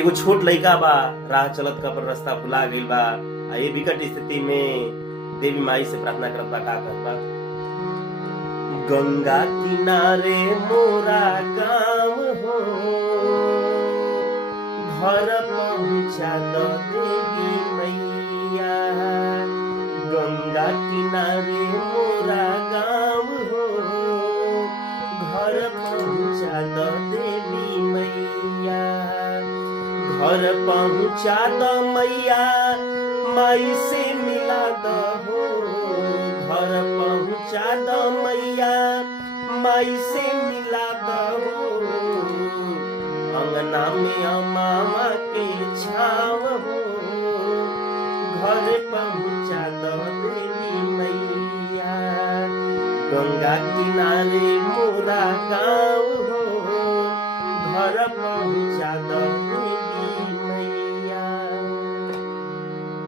एगो छोट लइका बा, राह चलत का पर रास्ता भुला गइल बा। ये विकट स्थिति में देवी माई से प्रार्थना करत बा, का कहत बा? गंगा किनारे मोरा गाँव हो, घर पहुँचा दो देवी मैया। गंगा किनारे मोरा गाँव हो, घर पहुँचा दो देवी मैया। घर पहुँचा दो मैया, माई से मिला दो हो। घर पहुँचा दो मैया, माई से मिला दो हो। अंगना में अमामा के छाव हो, घर पहुँचा दो देवी मैया। गंगा किनारे मोरा गाँव हो, घर पहुँचा दो